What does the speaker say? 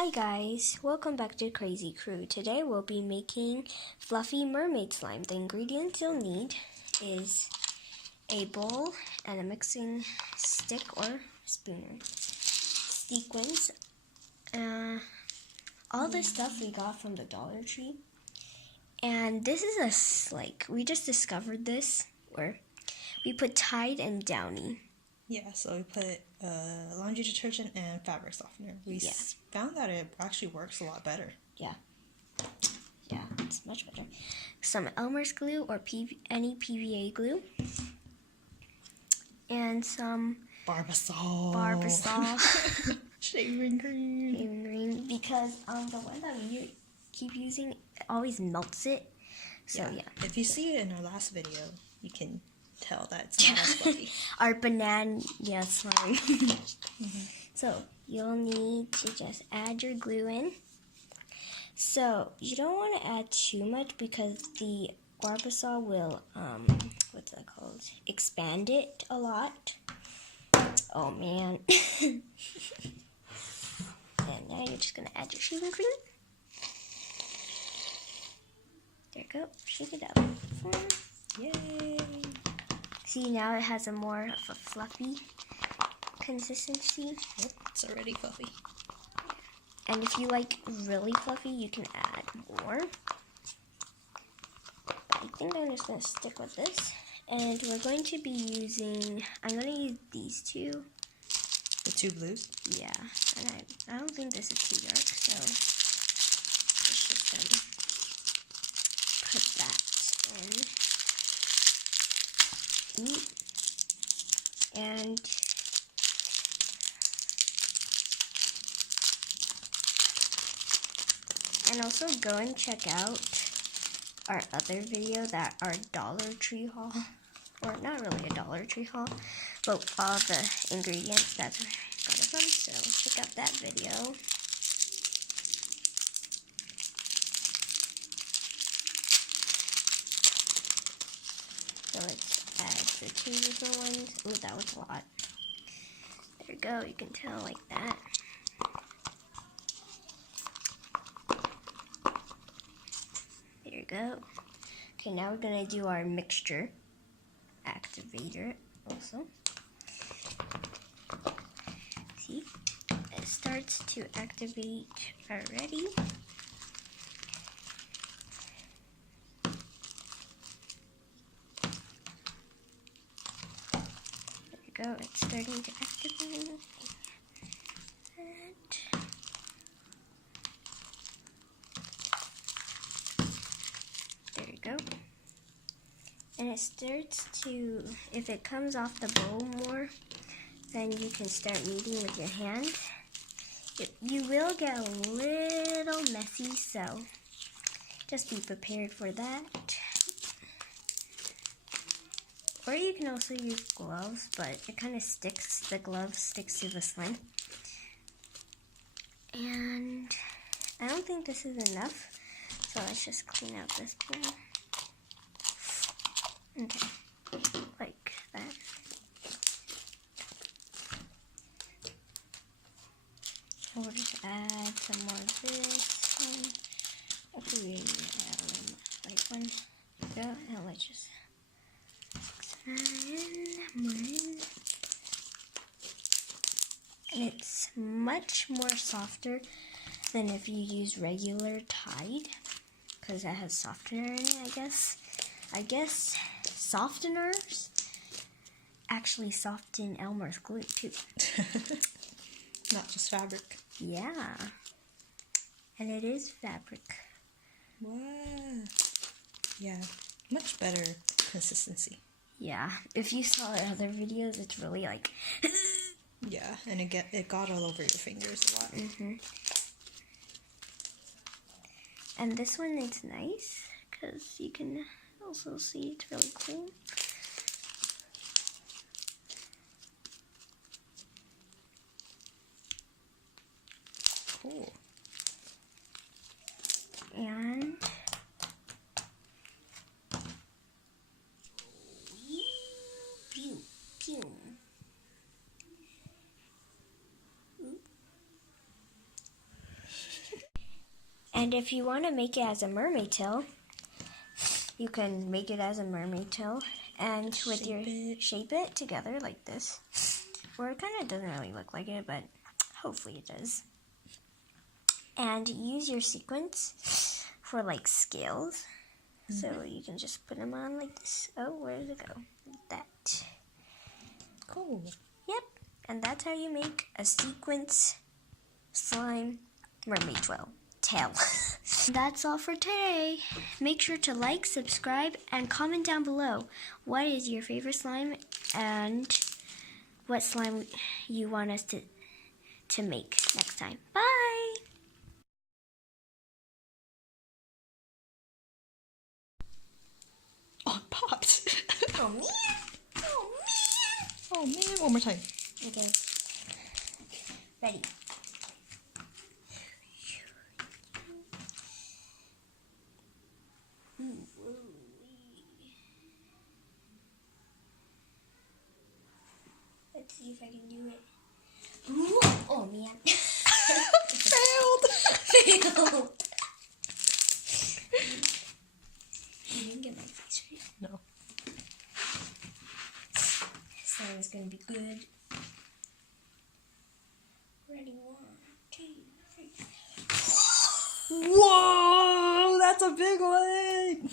Hi guys, welcome back to Crazy Crew. Today we'll be making fluffy mermaid slime. The ingredients you'll need is a bowl and a mixing stick or spoon, sequins, all the stuff we got from the Dollar Tree. And this is we just discovered this, or we put Tide and Downy. Yeah, so we put laundry detergent and fabric softener. We found that it actually works a lot better. Yeah, it's much better. Some Elmer's glue or any PVA glue. And some Barbasol. Shaving cream. Because the one that we keep using always melts it. So yeah. If you see it in our last video, you can tell that it's not as fluffy. Our banana slime. So you'll need to just add your glue in. So you don't want to add too much because the Barbasol will expand it a lot. Oh man. And now you're just gonna add your shaving cream. There you go. Shake it up. Yay! See, now it has a more of a fluffy consistency. Yep, it's already fluffy. And if you like really fluffy, you can add more. But I think I'm just going to stick with this. And we're going to be using, I'm going to use these two. The two blues? Yeah, and I don't think this is too dark, so let's just put that in. And also go and check out our other video, that our Dollar Tree haul, or not really a Dollar Tree haul, but all the ingredients that's where I got it from. So check out that video. So let's add the two different ones. Ooh, that was a lot. There you go, you can tell like that. There you go. Okay, now we're gonna do our mixture activator also. See, it starts to activate already. Go, it's starting to activate. There you go. And it starts to, if it comes off the bowl more, then you can start kneading with your hand. You will get a little messy, so just be prepared for that. Or you can also use gloves, but it kind of sticks, the glove sticks to the slime. And I don't think this is enough, so let's just clean out this bowl. Okay, like that. We'll just add some more of this one. Actually, we need to add a light one. Go, and let's just and it's much more softer than if you use regular Tide, because that has softener in it, I guess softeners actually soften Elmer's glue too. Not just fabric. Yeah, and it is fabric. What? Yeah, much better consistency. Yeah, if you saw our other videos, it's really like... Yeah, and it got all over your fingers a lot. And this one is nice, because you can also see it's really clean. Cool. And And if you want to make it as a mermaid tail, you can make it as a mermaid tail and shape it together like this. Or it kind of doesn't really look like it, but hopefully it does. And use your sequins for like scales. So you can just put them on like this. Oh, where did it go? Like that. Cool. Yep. And that's how you make a sequence slime mermaid tail. That's all for today. Make sure to like, subscribe, and comment down below what is your favorite slime and what slime you want us to make next time. Bye! Oh, it popped. Oh man! Oh man! Oh man, one more time. Okay. Ready. Let's see if I can do it. Ooh. Oh man. Failed. Failed. You didn't get my face right. No. Slime is gonna be good. Ready, 1, 2, 3. Whoa, that's a big one.